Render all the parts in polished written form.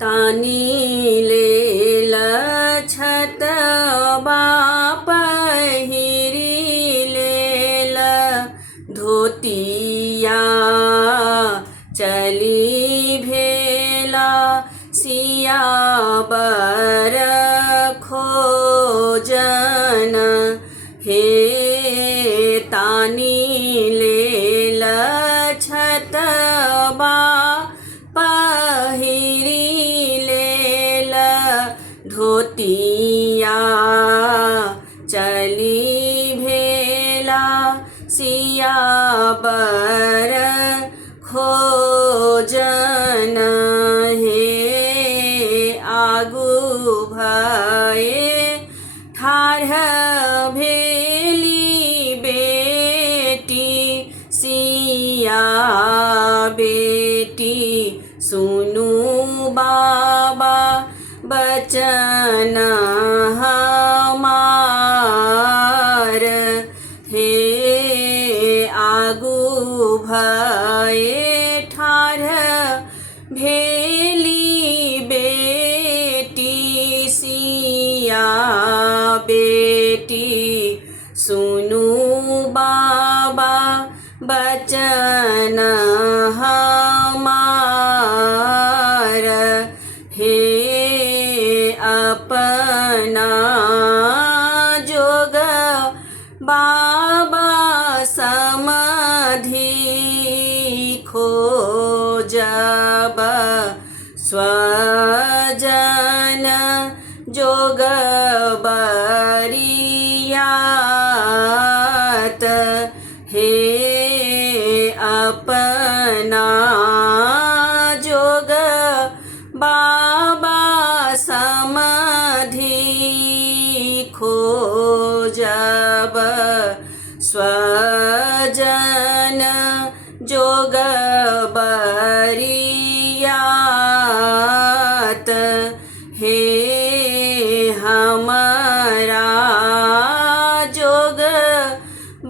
तानी लेल छतबा पहिरी लेल धोतिया चली भेला सियाबर खोजन हे तानी लेल छतबा पहिरी लेल धोतिया चली भेला सियाबर खोजन हे आगू भये ठाढ़ भेली बेटी सिया बेटी सुनु बाबा बचन हमार हे आगू भये ठाढ़ भेली बेटी सिया बेटी सुनु बाबा बचन हमार हे अपना जोग बाबा समाधि खोजब स्वजन जोग बरियात हे अपना जोग बाबा समाधि खोजब स्वजन जोग बरियात हे हमारा जोग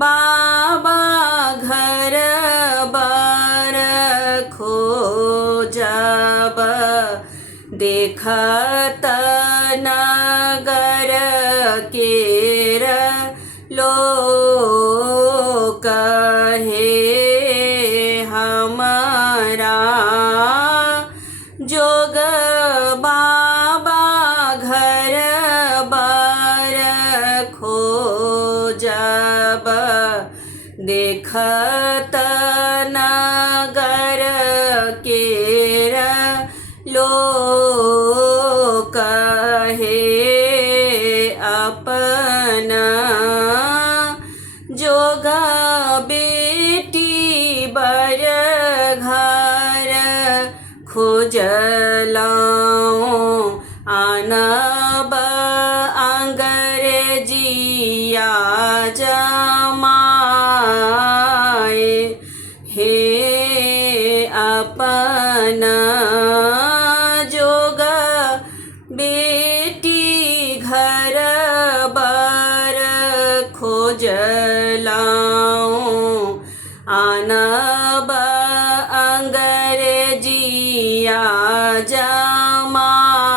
बाबा घर बार खोजब देखत नगर केर लोक हे हमारा जोग बाबा घर बार खोजब देखत नगर केर लोक हे अपना जोग बेटी बर घर खोजलाऊं आनब अंग्रेजिया जमाए हे अपना जोग बेटी घर बार खोजलाऊं आनब अंग्रेजिया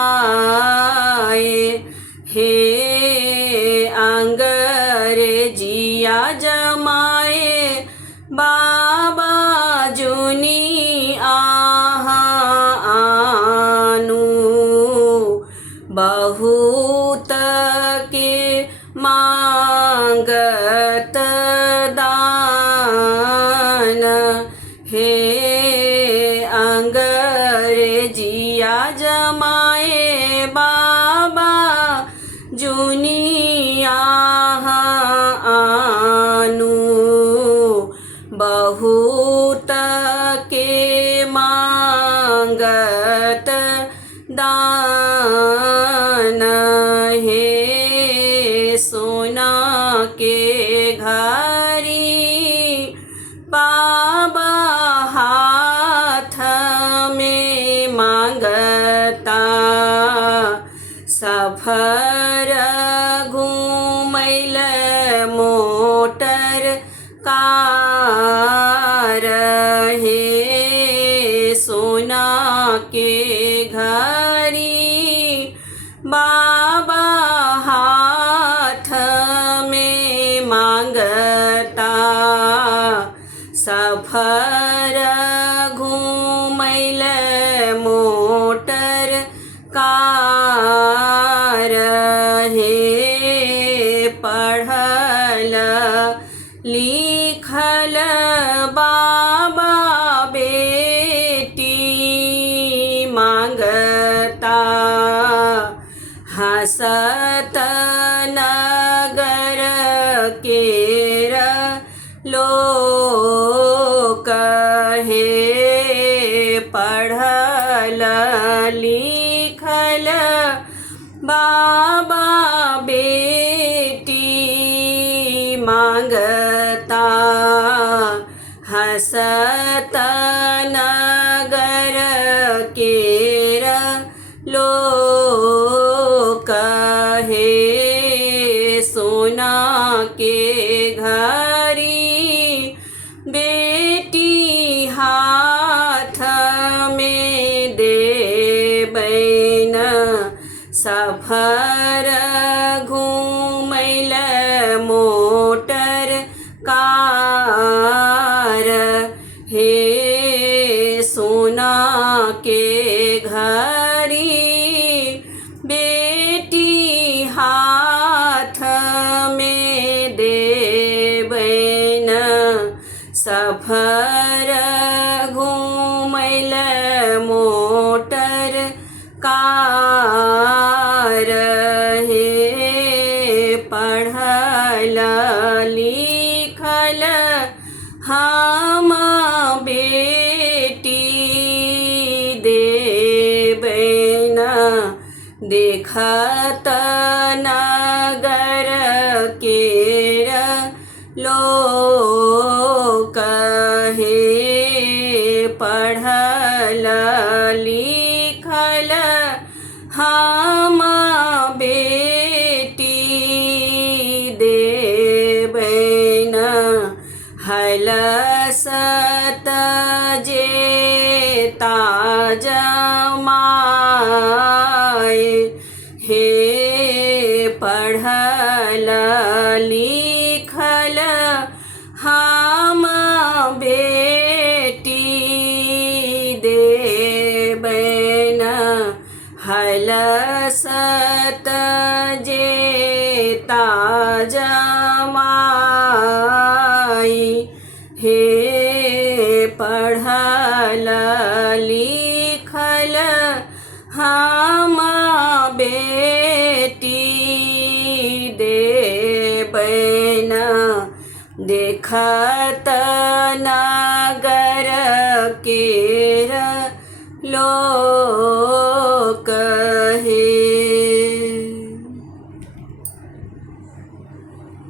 जमाए हे अंग्रेजिया जमाए बाबा जुनी आनु बहुत के मांगत दान हे अंग्रेजिया जमाए बाबा जुनिया आनु बहुत के मांगत दान हे सोना के घड़ी बाबा हाथ में मांगता सफर घूमैल मोटर कार हे सोना के घरी बाबा हाथ में मांगता सफर घूमैल मोटर कार हे पढ़ल लिखल बाबा बेटी मांगता हसत नगर केर लोक हे पढ़ल लिखल बाबा बेटी मांगता हसत नगर केर लोक हे सोना के घरी बेटी हाथ में देबैन सफर घूमैल मोटर कार हे सोना के घरी बेटी हाथ में देबैन सफर घूमैल मोटर कार हे पढ़ल लिखल हम बेटी देबैन देखत नगर केर लोक हे पढ़ल लिखल हम बेटी देबैन हलसत जेता जमाए हे पढ़ल लिखल हम बेटी देबैन हलसत जेता जमाई हे पढ़ल लिखल हम बेटी देबैन देखत नगर केर लोक